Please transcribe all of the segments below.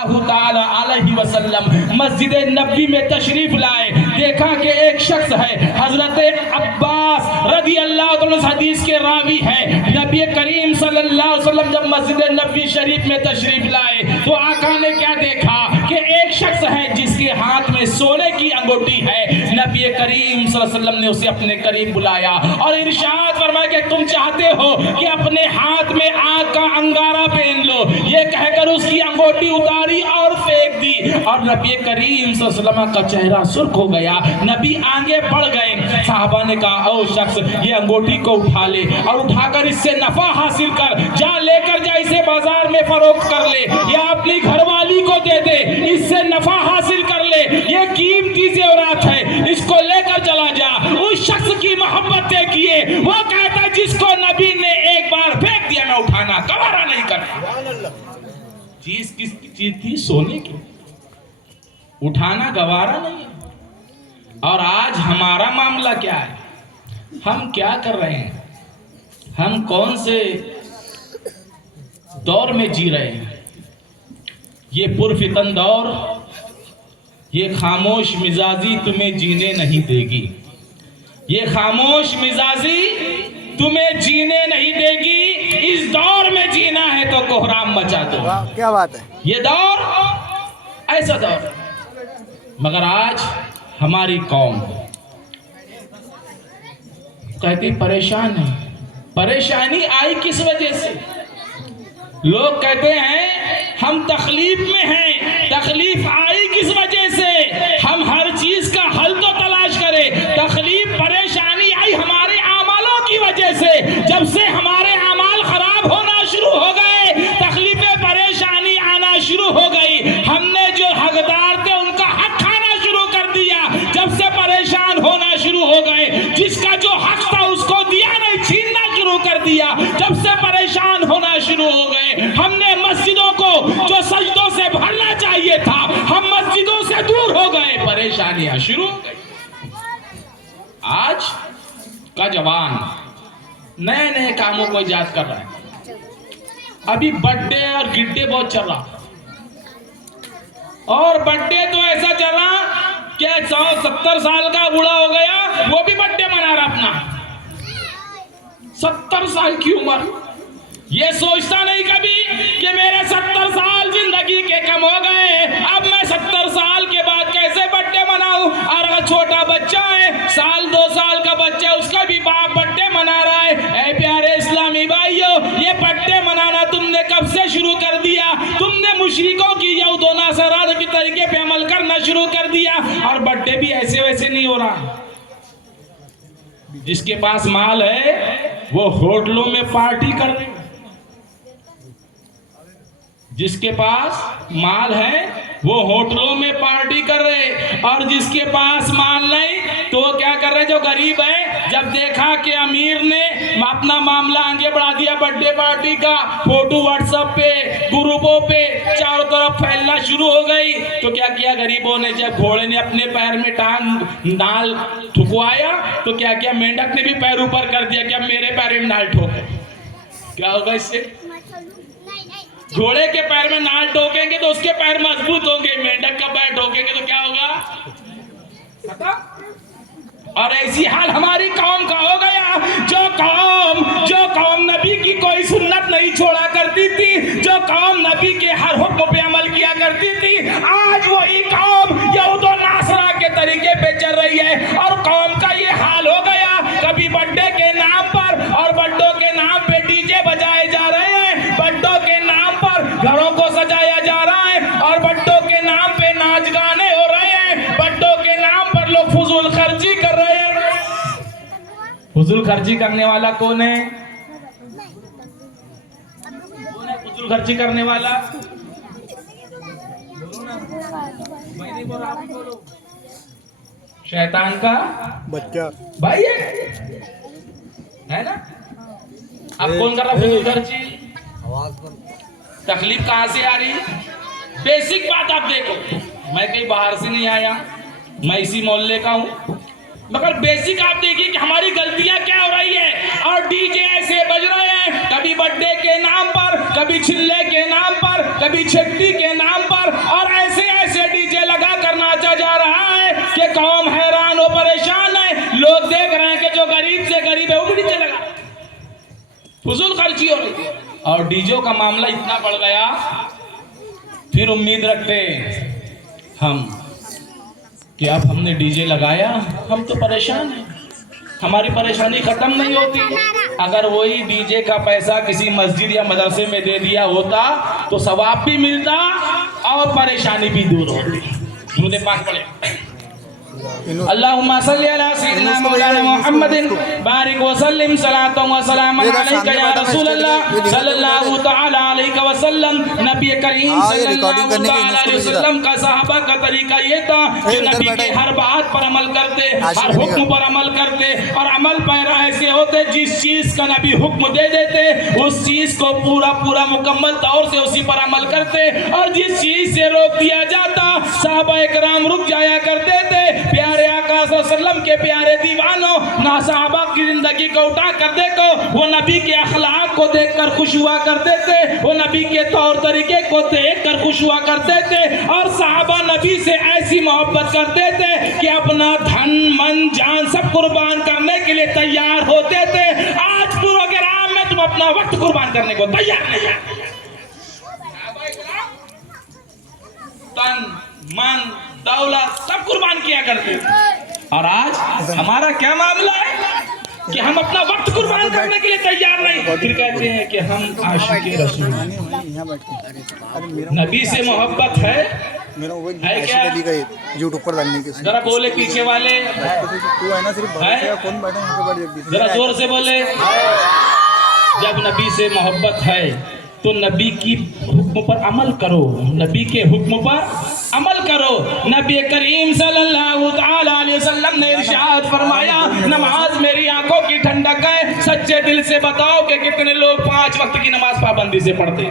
अलैहि वसल्लम मस्जिद नबी में तशरीफ लाए, देखा कि एक शख्स है हजरत अब्बास रदी अल्लाह तआला हदीस के रावी है। नबी करीम सल्लल्लाहु अलैहि वसल्लम जब मस्जिद नबी शरीफ में तशरीफ लाए तो आका ने क्या देखा कि एक शख्स है जिसके हाथ में सोने की अंगूठी है। नबी करीम सल्लल्लाहु अलैहि वसल्लम ने उसे अपने करीब बुलाया और इरशाद फरमाया कि तुम चाहते हो कि अपने हाथ में आग का अंगारा पहन लो। ये कहकर उसकी अंगूठी उतारी और फेंक दी और नबी करीम सल्लल्लाहु अलैहि वसल्लम का चेहरा सुर्ख हो गया। नबी आगे बढ़ गए। साहबा ने कहा ओ शख्स ये अंगूठी को उठा ले और उठाकर इससे नफा हासिल कर, जा लेकर जा इसे बाजार में फरोख्त कर ले या अपनी घरवाली को दे दे, इससे नफा हासिल कर ले, ये कीमती जेवरात है, इसको लेकर चला जा। उस शख्स की मोहब्बत देखिए, वो कहता है जिसको नबी ने एक बार फेंक दिया मैं उठाना गवारा नहीं करता। चीज किस चीज थी? सोने की, उठाना गवारा नहीं। और आज हमारा मामला क्या है? हम क्या कर रहे हैं? हम कौन से दौर में जी रहे हैं? ये पुरफितन दौर, ये खामोश मिजाजी तुम्हें जीने नहीं देगी। ये खामोश मिजाजी तुम्हें जीने नहीं देगी। इस दौर में जीना है तो कोहराम मचा दो। क्या बात है? ये दौर ऐसा दौर। मगर आज हमारी कौम कहती परेशान है। परेशानी आई किस वजह से? लोग कहते हैं हम तकलीफ में हैं। तकलीफ आई किस वजह से? हम हर चीज का हल तो तलाश करें। तकलीफ परेशानी आई हमारे आमालों की वजह से। जब से हमारे आमाल खराब होना शुरू हो गए, तकलीफें परेशानी आना शुरू हो गई। हमने जो हकदार थे उनका हक खाना शुरू कर दिया। जब से परेशान होना शुरू हो गए, जिसका जो हक था उसको दिया नहीं, छीनना शुरू कर दिया। जब से परेशान होना शुरू हो गए, हमने मस्जिदों को जो सजदों से भरना चाहिए था, हम मस्जिदों से दूर हो गए, परेशानियां शुरू हो गई। आज का जवान नए नए कामों को इजाद कर रहा है। अभी बर्थडे और गिड्डे बहुत चल रहा, और बर्थडे तो ऐसा चल रहा कि 170 साल का बूढ़ा हो गया वो भी बर्थडे मना रहा अपना। 70 साल की उम्र, ये सोचता नहीं कभी कि मेरे 70 साल जिंदगी के कम हो गए, अब मैं 70 साल के बाद कैसे बर्थडे मनाऊं। और अगर छोटा बच्चा है, साल 2 साल का बच्चा, उसका भी बाप बर्थडे मना रहा है। ऐ प्यारे इस्लामी भाइयों, ये बर्थडे मनाना तुमने कब से शुरू कर दिया? तुमने मुशरिकों की यहूद व नसरान के तरीके पे अमल करना शुरू कर दिया। और बर्थडे भी ऐसे वैसे नहीं हो रहा। जिसके पास माल है वो होटलों में पार्टी कर रहे, जिसके पास माल है वो होटलों में पार्टी कर रहे, और जिसके पास माल नहीं तो वो क्या कर रहे? जो गरीब है, जब देखा कि अमीर ने अपना मामला आगे बढ़ा दिया डालते पार्टी का फोटो व्हाट्सएप पे ग्रुपों पे चारों तरफ फैलना शुरू हो गई। तो क्या किया गरीबों ने, जब घोड़े ने अपने पैर में टांग नाल ठुकवाया तो क्या किया, मेंढक ने भी पैर ऊपर कर दिया कि अब मेरे पैर में नाल ठोके। क्या होगा इससे? घोड़े के पैर में नाल ठोकेंगे तो उसके पैर मजबूत होंगे, मेंढक का पैर ठोकेंगे तो क्या होगा? पता? और ऐसी हाल हमारी कौम का हो गया। जो कौम नबी की कोई सुन्नत नहीं छोड़ा करती थी, जो कौम नबी के हर हुक्म पे अमल किया करती थी, आज वही कौम यहूद व नासरा के तरीके पे चल रही है। और कौम का ये हाल हो गया, कभी बर्थडे के नाम पर और बर्थडे के नाम पे डीजे बजाए जा रहे हैं, बर्थडे के नाम पर घरों को सजाया जा रहा है, और बर्थडे के नाम पे नाच गाने हो रहे हैं, बर्थडे के नाम पर लोग फजूल खर्ची कर रहे हैं। फजूल खर्ची करने वाला कौन है? फजूल खर्ची करने वाला शैतान का बच्चा भाई है ना। अब कौन कर रहा फजूल खर्ची? तकलीफ कहां से आ रही? बेसिक बात आप देखो, मैं कहीं बाहर से नहीं आया, मैं इसी मोहल्ले का हूं, मगर बेसिक आप देखिए कि हमारी गलतियां क्या हो रही है। और डीजे ऐसे बज रहे हैं, कभी बर्थडे के नाम पर, कभी छिल्ले के नाम पर, कभी छट्टी के नाम पर, हो रही है। और डीजे का मामला इतना बढ़ गया, फिर उम्मीद रखते हम कि अब हमने डीजे लगाया, हम तो परेशान हैं, हमारी परेशानी खत्म नहीं होती। अगर वही डीजे का पैसा किसी मस्जिद या मदरसे में दे दिया होता तो सवाब भी मिलता और परेशानी भी दूर होती। दुरूद पाक पढ़े। अल्लाहुम्मा सल्ली अला सय्यिदिना मौलाना मुहम्मदिन बारिक व सल्लिम सलातन व सलामन अलैका या रसूलल्लाह सल्लल्लाहु तआला अलैहि वसल्लम। नबी करीम सल्लल्लाहु अलैहि वसल्लम का सहाबा का तरीका ये था कि नबी के हर बात पर अमल करते, हर हुक्म पर अमल करते, और अमल पैरा ऐसे होते जिस चीज का नबी हुक्म दे देते उस चीज को पूरा मुकम्मल तौर से उसी पर अमल करते, और जिस चीज से रोक दिया जाता सहाबा इकराम रुक जाया करते थे। प्यारे आका सल्लल्लाहु के प्यारे दीवानों, ना सहाबा की जिंदगी को उठा कर देखो, वो नबी के अखलाक को देखकर खुश हुआ करते थे, वो नबी के तौर तरीके को देखकर खुश हुआ करते थे, और सहाबा नबी से ऐसी मोहब्बत करते थे कि अपना धन मन जान सब कुर्बान करने के लिए तैयार होते थे। आज प्रोग्राम में तुम अपना वक्त कुर्बान करने को तैयार नहीं है। तन मन दौलत सब कुर्बान किया करते, और आज हमारा क्या मामला है कि हम अपना वक्त कुर्बान करने के लिए तैयार नहीं। फिर कहते हैं कि हम आशिक़े रसूल, नबी से मोहब्बत है क्या? यूट्यूब पर डालने के जरा बोले पीछे वाले, जरा जोर से बोले। जब नबी से मोहब्बत है तो नबी की हुक्म पर अमल करो, नबी के हुक्म पर अमल करो। नबी करीम सल्लल्लाहु अलैहि वसल्लम ने इरशाद फरमाया, नमाज मेरी आंखों की ठंडक है। सच्चे दिल से बताओ कि कितने लोग 5 वक्त की नमाज पाबंदी से पढ़ते।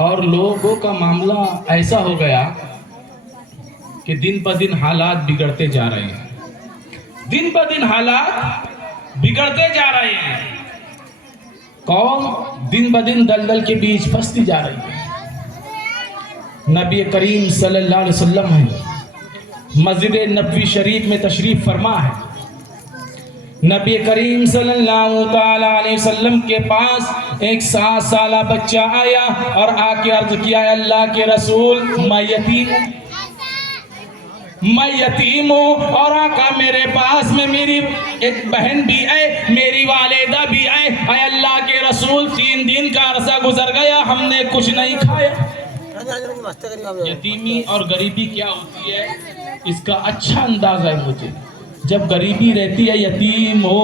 और लोगों का मामला ऐसा हो गया कि दिन ब दिन हालात बिगड़ते जा रहे हैं, दिन ब दिन हालात बिगड़ते जा रहे हैं। कौम दिन ब दिन दलदल के बीच फंसती जा रही है। नबी करीम सल्लल्लाहु अलैहि वसल्लम है मस्जिद नबवी शरीफ में तशरीफ फरमा है। नबी करीम सल्लल्लाहु ताला अलैहि वसल्लम के पास एक 7 साला बच्चा आया और आके अर्ज किया, अल्लाह के रसूल मैं यतीम हूँ, और आका मेरे पास में मेरी एक बहन भी है, मेरी वालिदा भी है। अल्लाह के रसूल 3 दिन का अरसा गुजर गया, हमने कुछ नहीं खाया। यतीमी और गरीबी क्या होती है इसका अच्छा अंदाजा है मुझे। जब गरीबी रहती है, यतीम हो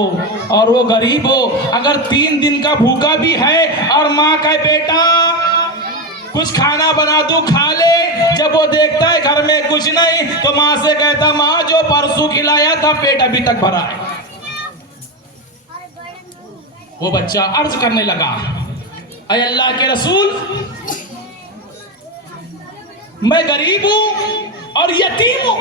और वो गरीब हो, अगर 3 दिन का भूखा भी है और माँ का बेटा कुछ खाना बना दो खा ले, जब वो देखता है घर में कुछ नहीं तो माँ से कहता, माँ जो परसों खिलाया था पेट अभी तक भरा है। वो बच्चा अर्ज करने लगा, अय अल्लाह के रसूल, मैं गरीब हूँ और यतीम हूँ,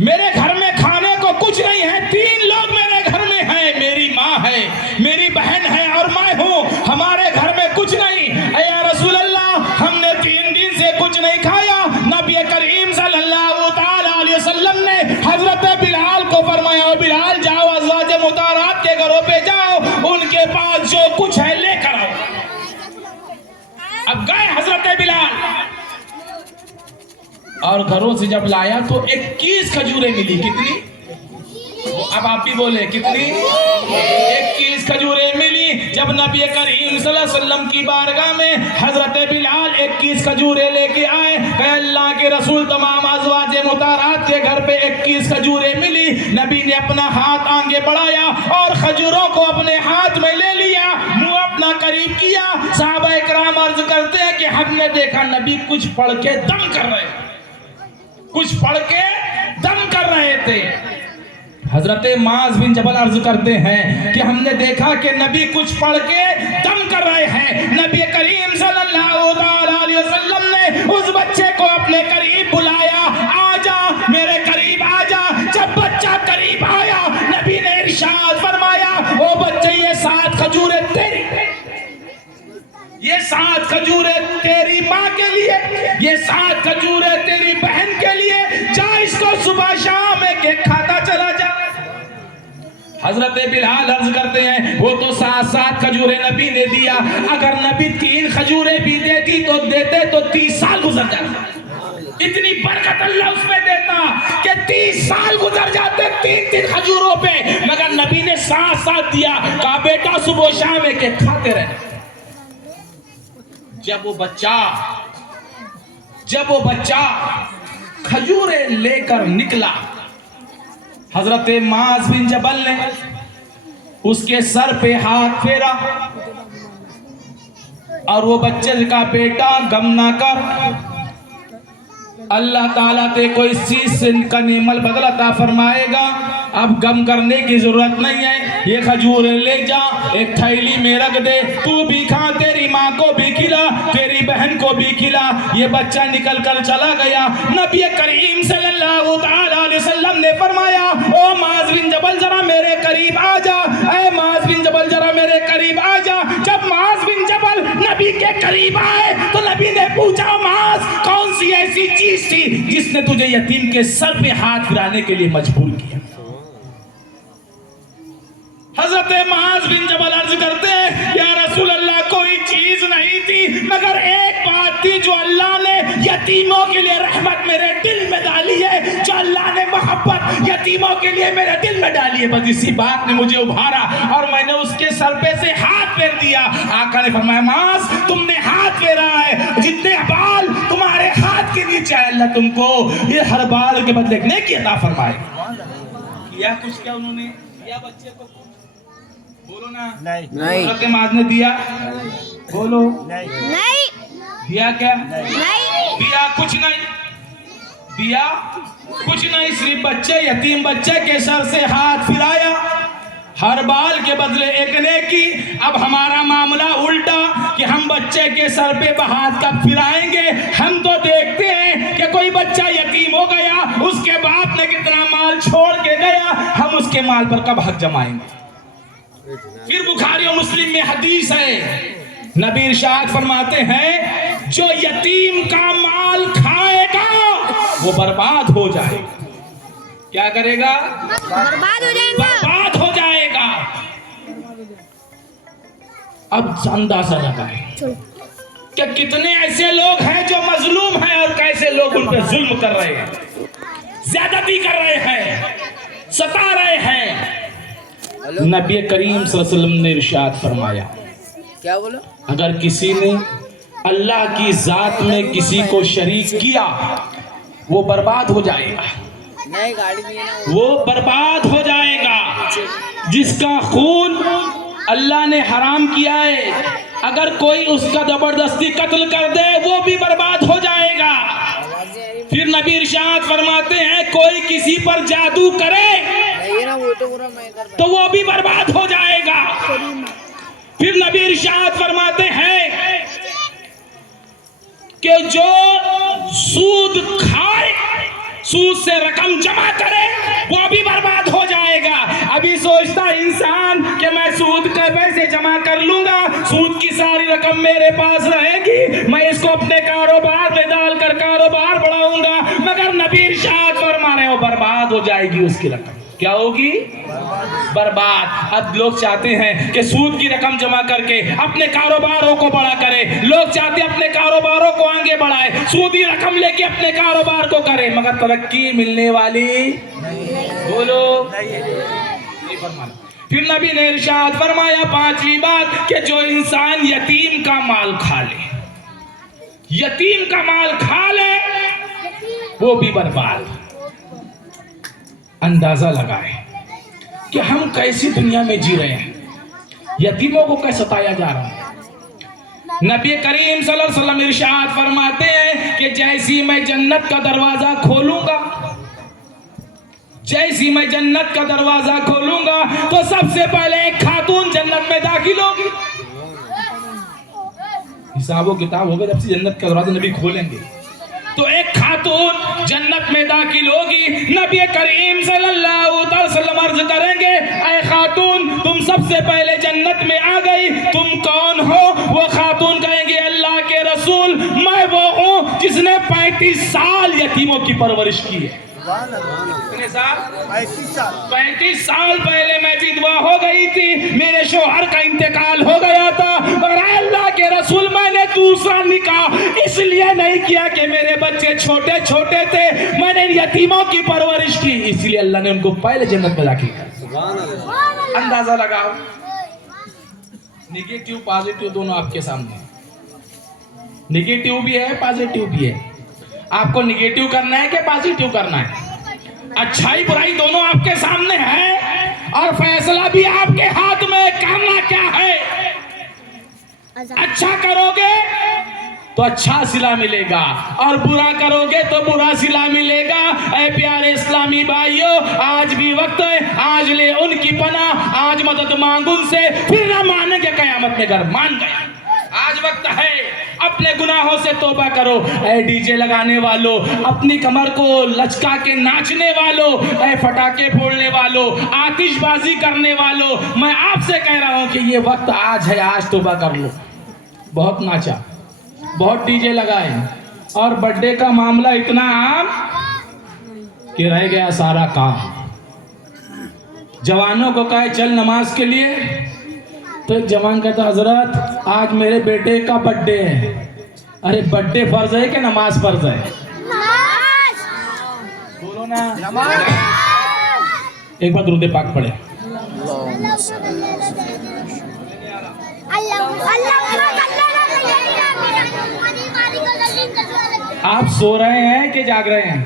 मेरे घर में खाने को कुछ नहीं है, 3 लोग मेरे घर में हैं, मेरी माँ है, मेरी बहन है और मैं हूँ, हमारे घर में कुछ नहीं। या रसूल अल्लाह, हमने 3 दिन से कुछ नहीं खाया। नबी करीम सल्लल्लाहु ताला अलैहि वसल्लम ने हजरत बिलाल को फरमाया, बिलाल जाओ अज़वाज मुताहरात के घरों पे जाओ, उनके पास जो कुछ है लेकर आओ। अब गए हजरत बिलाल और घरों से जब लाया तो 21 खजूरें मिली। कितनी? अब आप भी बोले कितनी? 21 खजूरें मिली। जब नबी करीम सल्लल्लाहु अलैहि वसल्लम की बारगाह में हजरत बिलाल 21 खजूरें लेके आए, अल्लाह के रसूल, तमाम अज़वाज मुताहरात के घर पे 21 खजूरें मिली। नबी ने अपना हाथ आगे बढ़ाया और खजूरों को अपने हाथ में ले लिया, मुंह अपना करीब किया। सहाबा इकराम अर्ज करते हैं कि हमने देखा नबी कुछ पढ़ के दम कर रहे, कुछ पढ़ के दम कर रहे थे। हजरत माज बिन जबल अर्ज करते हैं कि हमने देखा कि नबी कुछ पढ़ के दम कर रहे हैं। नबी करीम सल्लल्लाहु अलैहि वसल्लम ने उस बच्चे को अपने करीब बुलाया, आजा मेरे करीब आजा। जब बच्चा करीब आया, नबी ने इरशाद फरमाया, ओ बच्चे, ये 7 खजूरें तेरी, ये 7 खजूरें तेरी माँ के लिए, ये 7 खजूरें तेरी बहन के लिए, जा इसको सुबह शाम एक खाता चला जा। हजरत बिलाल अर्ज करते हैं वो तो 7 खजूरें नबी ने दिया, अगर नबी 3 खजूरें भी देती तो देते तो 30 साल गुजर जाते। इतनी बरकत अल्लाह उसमें देता कि 30 साल गुजर जाते 3 खजूरों पे, मगर नबी ने 7 दिया। कहा बेटा सुबह शाम एक खाते रहे। जब वो बच्चा खजूरें लेकर निकला, हजरत माज बिन जबल ने उसके सर पे हाथ फेरा और वो बच्चे का बेटा गम ना कर, अल्लाह ताला ते को इस चीज से का नेमल बदल अता फरमाएगा। अब गम करने की जरूरत नहीं है, ये खजूर ले जा, एक थैली में रख दे, तू भी खा, तेरी माँ को भी खिला, तेरी बहन को भी खिला। ये बच्चा निकल कर चला गया। नबी करीम सल्लल्लाहु अलैहि वसल्लम ने फरमाया, ओ माज बिन जबल जरा मेरे करीब आ जा, ऐ माज बिन जबल जरा मेरे करीब आ जा। जब माज बिन जबल नबी के करीब आए तो नबी ने पूछा, माज कौन सी ऐसी चीज थी जिसने तुझे यतीम के सर पे हाथ फिराने के लिए मजबूर किया? हजरत माज बिन जबल अर्ज करते हैं, या रसूल अल्लाह कोई चीज नहीं थी, मगर एक बात थी जो अल्लाह ने यतीमों के लिए रहमत मेरे दिल में डाली है, जो अल्लाह ने मोहब्बत यतीमों के लिए मेरे दिल में डाली है। बस इसी बात ने मुझे उभारा और मैंने उसके सर पे से हाथ फेर दिया। आका ने फरमाया, माज तुमने हाथ फेरा है, जितने बाल तुम्हारे हाथ के नीचे है अल्लाह तुमको ये हर बाल के बदले नेकी अता फरमाएगा। किया कुछ क्या उन्होंने? दिया बच्चे को? बोलो ना। नहीं। हजरत माज ने दिया? बोलो। नहीं। दिया क्या? नहीं। दिया कुछ नहीं, दिया कुछ नहीं, सिर्फ बच्चे यतीम बच्चे के सर से हाथ फिराया, हर बाल के बदले एक नेकी। अब हमारा मामला उल्टा कि हम बच्चे के सर पे हाथ कब फिराएंगे? हम तो देखते हैं कि कोई बच्चा यतीम हो गया, उसके बाप ने कितना माल छोड़ के गया, हम उसके माल पर कब हक जमाएंगे? फिर बुखारी और मुस्लिम में हदीस है, नबी इरशाद फरमाते हैं, जो यतीम का माल खाएगा वो बर्बाद हो जाएगा। क्या करेगा? बर्बाद हो जाएगा। बर्बाद हो जाएगा। अब अंदाजा लगाए कि कितने ऐसे लोग हैं जो मजलूम हैं और कैसे लोग उन पर जुल्म कर रहे हैं, ज्यादती कर रहे हैं, सता रहे हैं। नबी करीम सल्लल्लाहु अलैहि वसल्लम ने इरशाद फरमाया, क्या बोला? अगर किसी ने अल्लाह की जात में किसी को शरीक किया वो बर्बाद हो जाएगा, वो बर्बाद हो जाएगा। जिसका खून अल्लाह ने हराम किया है, अगर कोई उसका जबरदस्ती कत्ल कर दे वो भी बर्बाद हो जाएगा। फिर नबी इरशाद फरमाते हैं, कोई किसी पर जादू करे तो वो भी बर्बाद हो जाएगा। फिर नबी इरशाद फरमाते हैं कि जो सूद खाए, सूद से रकम जमा करे वो भी बर्बाद हो जाएगा। अभी सोचता इंसान कि मैं सूद के पैसे जमा कर लूंगा, सूद की सारी रकम मेरे पास रहेगी, मैं इसको अपने कारोबार में डालकर कारोबार बढ़ाऊंगा, मगर नबी इरशाद फरमा रहे हो बर्बाद हो जाएगी उसकी रकम। क्या होगी? बर्बाद। अब लोग चाहते हैं कि सूद की रकम जमा करके अपने कारोबारों को बड़ा करें, लोग चाहते हैं अपने कारोबारों को आगे बढ़ाए, सूदी रकम लेके अपने कारोबार को करें, मगर तरक्की मिलने वाली बोलो नहीं फरमाया। फिर नबी ने इरशाद फरमाया, पांचवी बात कि जो इंसान यतीम का माल खा ले, यतीम का माल खा ले वो भी बर्बाद। अंदाजा लगाए कि हम कैसी दुनिया में जी रहे हैं, यतीमों को कैसे सताया जा रहा है। नबी करीम सल्लल्लाहु अलैहि वसल्लम इरशाद फरमाते हैं कि जैसी मैं जन्नत का दरवाजा खोलूंगा, जैसी मैं जन्नत का दरवाजा खोलूंगा तो सबसे पहले एक खातून जन्नत में दाखिल होगी। हिसाबो किताब होगा, जब से जन्नत का दरवाजा नबी खोलेंगे तो एक खातून जन्नत में दाखिल होगी। नबी करीम सल्लल्लाहु अलैहि वसल्लम अर्ज करेंगे, ऐ खातून तुम सबसे पहले जन्नत में आ गई, तुम कौन हो? वो खातून कहेंगे, अल्लाह के रसूल मैं वो हूँ जिसने 35 साल यतीमों की परवरिश की है। कितने साल? 35 साल। 35 साल पहले मैं विधवा हो गई थी, मेरे शौहर का इंतकाल हो गया था, मगर अल्लाह के रसूल मैंने दूसरा निकाह इसलिए नहीं किया कि मेरे बच्चे छोटे छोटे थे, मैंने यतीमों की परवरिश की, इसलिए अल्लाह ने उनको पहले जन्नत में दाखिल किया। अंदाजा लगाओ, निगेटिव पॉजिटिव दोनों आपके सामने, निगेटिव भी है पॉजिटिव भी है। आपको निगेटिव करना है कि पॉजिटिव करना है? अच्छाई बुराई दोनों आपके सामने है और फैसला भी आपके हाथ में, करना क्या है। अच्छा करोगे तो अच्छा सिला मिलेगा और बुरा करोगे तो बुरा सिला मिलेगा। ऐ प्यारे इस्लामी भाइयों, आज भी वक्त है, आज ले उनकी पनाह, आज मदद मांग उनसे, फिर ना मानेंगे कयामत में घर मान गया। आज वक्त है, अपने गुनाहों से तौबा करो। ऐ डीजे लगाने वालों, अपनी कमर को लचका के नाचने वालों, ऐ फटाके फोड़ने वालों, आतिशबाजी करने वालों, मैं आपसे कह रहा हूं कि ये वक्त आज है, आज तौबा कर लो। बहुत नाचा, बहुत डीजे लगाए और बर्थडे का मामला इतना आम कि रह गया सारा काम। जवानों को कहे चल नमाज के लिए, तो एक जवान कहता हजरत आज मेरे बेटे का बर्थडे है। अरे बर्थडे फर्ज है कि नमाज फर्ज है? बोलो ना, एक बार दुरूद पाक पढ़े। आप सो रहे हैं कि जाग रहे हैं?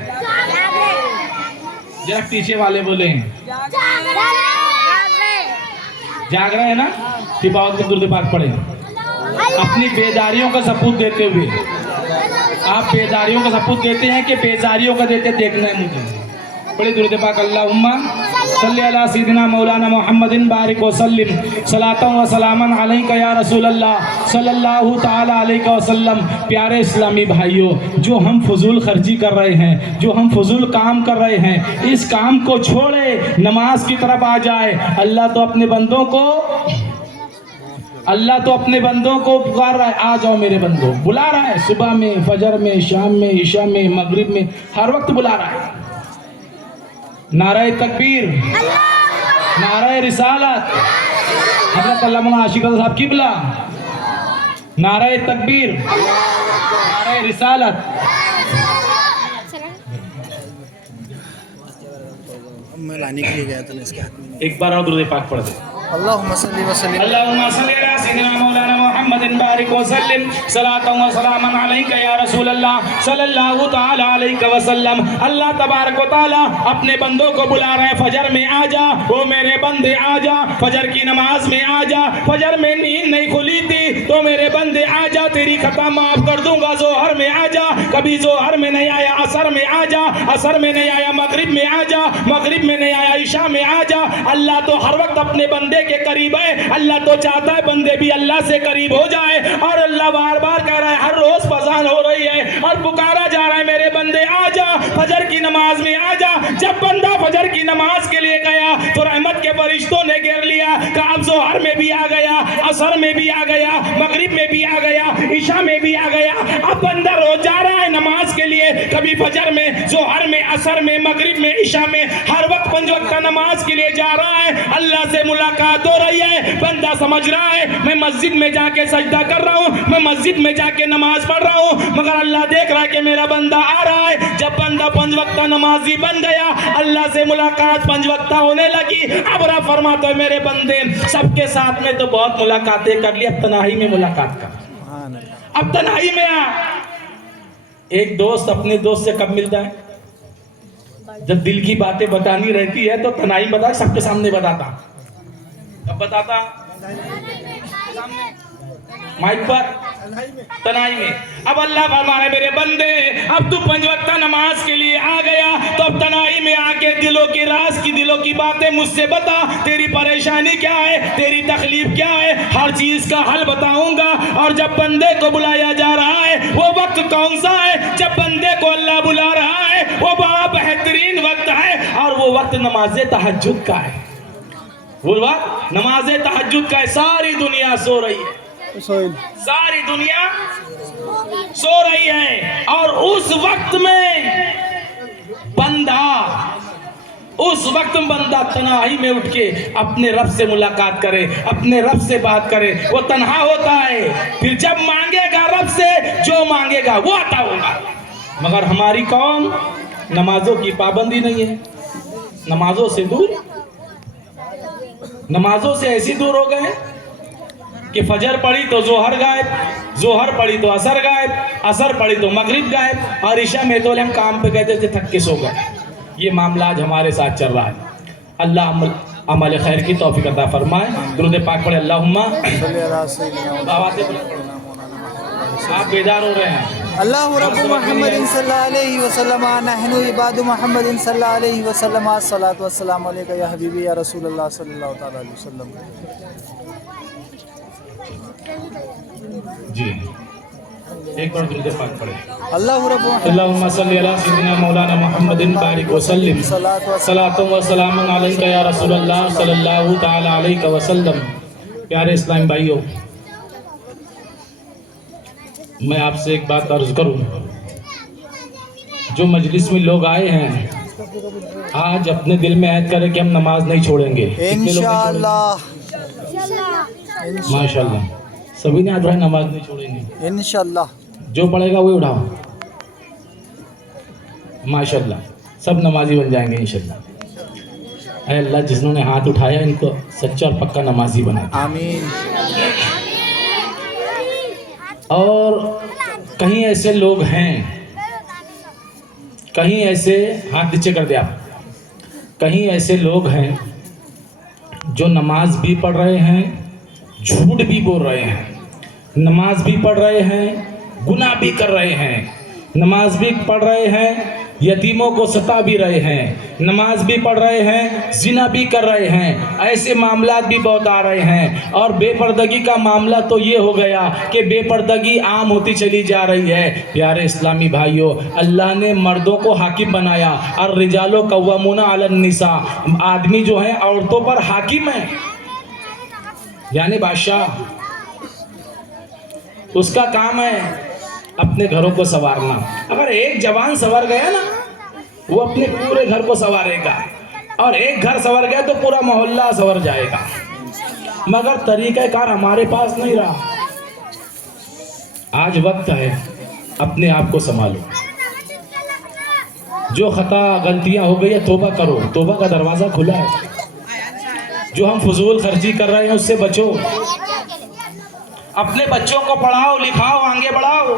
जरा पीछे वाले बोले जाग रहे हैं ना? तिबावत के दुरूद पाक पढ़े। अपनी बेदारियों का सबूत देते हुए, आप बेदारियों का सबूत देते हैं कि बेजारियों का देते, देखना है मुझे। बड़े दुरूद पाक अल्लाहुम्मा सल्ली अला सय्यिदिना मौलाना मुहम्मदिन बारिक व सल्लिम सलातन व सलामन अलैका या रसूल अल्लाह सल्लल्लाहु तआला अलैहि वसल्लम। प्यारे इस्लामी भाइयों, जो हम फजूल खर्ची कर रहे हैं, जो हम फजूल काम कर रहे हैं, इस काम को छोड़े, नमाज की तरफ आ जाए। अल्लाह तो अपने बंदों को पुकार रहा है, आ जाओ मेरे बंदों, बुला रहा है। सुबह में, फजर में, शाम में, इशा में, मगरिब में, हर वक्त बुला रहा है। नारे तकबीर, नारे रिसालत, हज़रत अल्लामा आशिक साहब किबला, नारे तकबीर, नारे रिसालत। मैं लाने के लिए गया था, इसके हाथ में एक बार और दुरूद पाक पढ़ दे। अल्लाहुम्मा सल्ली व सल्लिम अल्लाहुम्मा सल्ली अला सय्यिदिना मौलाना मुहम्मदिन बारिक व सल्लिम सलातन व सलामन अलैका या रसूल अल्लाह सल्लल्लाहु तआला अलैहि वसल्लम। अल्लाह तबारक व तआला अपने बंदों को बुला रहे हैं, फजर में आ जा, वो मेरे बंदे आ जा, फजर की नमाज में आ जा। फजर में नींद नहीं खुली थी तो मेरे बंदे आ जा, तेरी खता माफ कर दूंगा। जोहर में आ जा, कभी जोहर में नहीं आया, असर में आ जा, असर में नहीं आया, मगरिब में आ जा, मगरिब में नहीं आया, इशा में आ जा। अल्लाह तो हर वक्त अपने बंदे के करीब है। अल्लाह तो चाहता है बंदे भी अल्लाह से करीब हो जाए, और अल्लाह बार बार कह रहा है, हर रोज फजान हो रही है और पुकारा जा रहा है, मेरे बंदे आ जा, फजर की नमाज में आ जा। जब बंदा फजर की नमाज के लिए गया तो रहमत के फरिश्तों ने घेर लिया, कहा अब जोहर में भी आ गया, असर में भी आ गया, मगरिब में भी आ गया, इशा में भी आ गया। अब बंदा रोज जा रहा है नमाज के लिए, कभी फजर में, जोहर में, असर में, मगरिब में, इशा में, हर वक्त 5 वक्त नमाज के लिए जा रहा है। अल्लाह से मुलाकात हो रही है, बंदा समझ रहा है मैं मस्जिद में जाके सजदा कर रहा हूँ, मैं मस्जिद में जाके नमाज पढ़ रहा हूँ, मगर अल्लाह देख रहा है कि मेरा बंदा आ रहा है। जब बंदा 5 वक्त नमाजी बन गया, अल्लाह से मुलाकात 5 वक्त होने लगी। अब रब फरमाता है, मेरे बंदे सबके साथ में तो बहुत मुलाकातें कर ली, अब तन्हाई में मुलाकात कर, अब तन्हाई में आ। एक दोस्त अपने दोस्त से कब मिलता है? जब दिल की बातें बतानी रहती है तो तन्हाई बता, सबके सामने बताता। कब बताता? माइक पर, तनाई में। अब अल्लाह फरमाए, मेरे बंदे अब तू 5 वक्त नमाज के लिए आ गया, तो अब तनाई में आके दिलों की राज की, दिलों की बातें मुझसे बता। तेरी परेशानी क्या है, तेरी तकलीफ क्या है, हर चीज का हल बताऊंगा। और जब बंदे को बुलाया जा रहा है, वो वक्त कौन सा है? जब बंदे को अल्लाह बुला रहा है, वो बड़ा बेहतरीन वक्त है, और वो वक्त नमाज तहज्जुद का है। वो वक्त नमाज तहज्जुद का है। सारी दुनिया सो रही है, सारी दुनिया सो रही है, और उस वक्त में बंदा उस वक्त बंदा तन्हाई में उठ के अपने रब से मुलाकात करे, अपने रब से बात करे, वो तन्हा होता है। फिर जब मांगेगा रब से, जो मांगेगा वो अता होगा। मगर हमारी कौम नमाजों की पाबंदी नहीं है, नमाजों से दूर, नमाजों से ऐसी दूर हो गए कि फजर पढ़ी तो जोहर गायब, जोहर पढ़ी तो असर गायब, असर पढ़ी तो मगरिब गायब, और ईशा में तो हम काम पे कहते थे थक के सो गए। ये मामला आज हमारे साथ चल रहा है। अल्लाह अमल खैर की तौफीक अता फरमाए। दुरूद पाक पढ़े अल्लाहुम्मा। आप बेदार हो रहे हैं। अल्लाहु रब्बु मुहम्मदिन सल्लल्लाहु अलैहि वसल्लम नहनु इबादु मुहम्मदिन सल्लल्लाहु अलैहि वसल्लम अस्सलातु वस्सलामु अलैका या हबीबी या रसूलुल्लाह सल्लल्लाहु तआला अलैहि वसल्लम। जी एक बार दुरूद पाक पढ़े। अल्लाहु रब्बु अल्लाहुम्मा सल्ली अला सय्यिदिना मौलाना मुहम्मदिन बारिक वसल्लिम सलातु व सलामुन अलैका या रसूलल्लाह सल्लल्लाहु तआला अलैहि वसल्लम। प्यारे इस्लामी भाइयों, मैं आपसे एक बात अर्ज करूं। जो मजलिस में लोग आए हैं, आज अपने दिल में ऐद करें कि हम नमाज नहीं छोड़ेंगे। इंशाअल्लाह, माशाअल्लाह, सभी ने आज भाई नमाज नहीं छोड़ेंगे इंशाअल्लाह। जो पढ़ेगा वही उठाओ। माशाअल्लाह, सब नमाजी बन जाएंगे इंशाअल्लाह। ऐ अल्लाह, जिन्होंने हाथ उठाया इनको सच्चा और पक्का नमाजी बना। आमीन। और कहीं ऐसे लोग हैं, कहीं ऐसे, हाथ नीचे कर दिया, कहीं ऐसे लोग हैं जो नमाज भी पढ़ रहे हैं, झूठ भी बोल रहे हैं, नमाज भी पढ़ रहे हैं, गुनाह भी कर रहे हैं, नमाज भी पढ़ रहे हैं, यतीमों को सता भी रहे हैं, नमाज भी पढ़ रहे हैं, जिना भी कर रहे हैं। ऐसे मामलात भी बहुत आ रहे हैं। और बेपर्दगी का मामला तो ये हो गया कि बेपर्दगी आम होती चली जा रही है। प्यारे इस्लामी भाइयों, अल्लाह ने मर्दों को हाकिम बनाया, और रिजालो कव्वामूना अलन निसा, आदमी जो है औरतों पर हाकिम है, यानी बादशाह। उसका काम है अपने घरों को संवारना। अगर एक जवान संवर गया ना, वो अपने पूरे घर को संवारेगा, और एक घर संवर गया तो पूरा मोहल्ला संवर जाएगा। मगर तरीक़ाकार हमारे पास नहीं रहा। आज वक्त है अपने आप को संभालो। जो खता गलतियां हो गई है, तौबा करो, तौबा का दरवाज़ा खुला है। जो हम फजूल खर्ची कर रहे हैं उससे बचो। अपने बच्चों को पढ़ाओ, लिखाओ, आगे बढ़ाओ।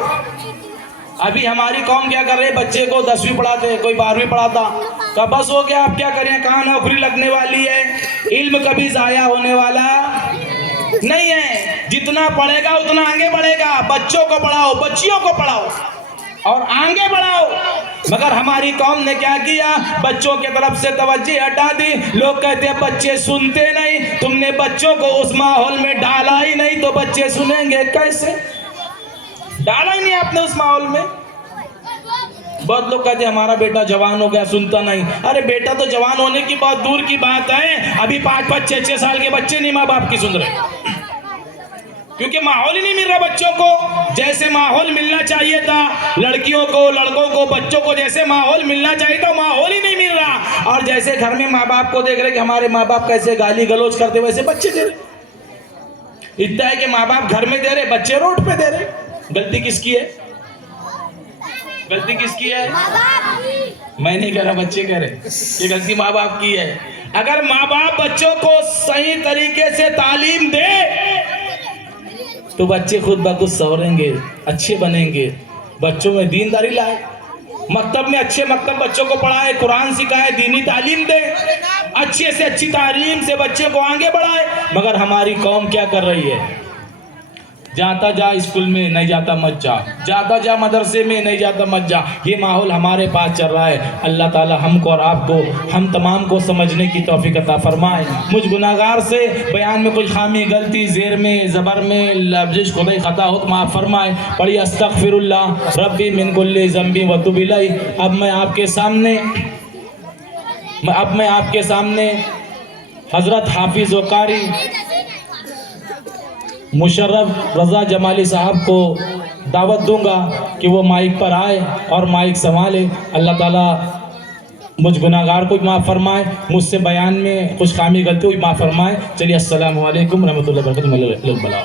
अभी हमारी कौम क्या कर रही है, बच्चे को 10वीं पढ़ाते, कोई 12वीं पढ़ाता, तो बस हो गया, अब क्या करें, कहाँ नौकरी लगने वाली है। इल्म कभी ज़ाया होने वाला नहीं है। जितना पढ़ेगा उतना आगे बढ़ेगा। बच्चों को पढ़ाओ, बच्चियों को पढ़ाओ और आगे बढ़ाओ। मगर हमारी कौम ने क्या किया, बच्चों की तरफ से तवज्जो हटा दी। लोग कहते हैं बच्चे सुनते नहीं। तुमने बच्चों को उस माहौल में डाला ही नहीं तो बच्चे सुनेंगे कैसे? डाला ही नहीं आपने उस माहौल में। बहुत लोग कहते हैं हमारा बेटा जवान हो गया, सुनता नहीं। अरे बेटा तो जवान होने की बहुत दूर की बात है, अभी 5-5, 6-6 साल के बच्चे नहीं माँ बाप की सुन रहे, क्योंकि माहौल ही नहीं मिल रहा बच्चों को। जैसे माहौल मिलना चाहिए था लड़कियों को, लड़कों को, बच्चों को जैसे माहौल मिलना चाहिए था, माहौल ही नहीं मिल रहा। और जैसे घर में माँ बाप को देख रहे कि हमारे माँ बाप कैसे गाली गलौज करते, वैसे बच्चे दे रहे। इतना है कि माँ बाप घर में दे रहे, बच्चे रोड पे दे रहे। गलती किसकी है? गलती किसकी है? मैं नहीं कह रहा, बच्चे कह रहे ये गलती माँ बाप की है। अगर माँ बाप बच्चों को सही तरीके से तालीम दे तो बच्चे खुद ब खुद संवरेंगे, अच्छे बनेंगे। बच्चों में दीनदारी लाए, मकतब में अच्छे मकतब बच्चों को पढ़ाए, कुरान सिखाए, दीनी तालीम दे, अच्छे से अच्छी तालीम से बच्चे को आगे बढ़ाए। मगर हमारी कौम क्या कर रही है, जाता जा स्कूल में नहीं जाता मत जा, जाता जा मदरसे में नहीं जाता मत जा। ये माहौल हमारे पास चल रहा है। अल्लाह ताला हमको और आपको, हम तमाम को समझने की तौफीक अता फरमाए। मुझ गुनाहगार से बयान में कुछ खामी, गलती, ज़ेर में, ज़बर में, लफ्ज़ खुदाई खता हो तो माफ़ फरमाए। पढ़िए अस्तग़फिरुल्लाह रब्बी मिन कुल्ली ज़ंबी व तुब इलैहि। अब मैं आपके सामने हज़रत हाफिज़ वकारी मुशर्रफ रज़ा जमाली साहब को दावत दूंगा कि वो माइक पर आए और माइक संभाले। अल्लाह ताला मुझ गुनाहगार को माफ़ फरमाए, मुझसे बयान में कुछ खामी गलती हुई माफ़ फरमाए। चलिए, अस्सलामु अलैकुम रहमतुल्लाहि व बरकातुहू।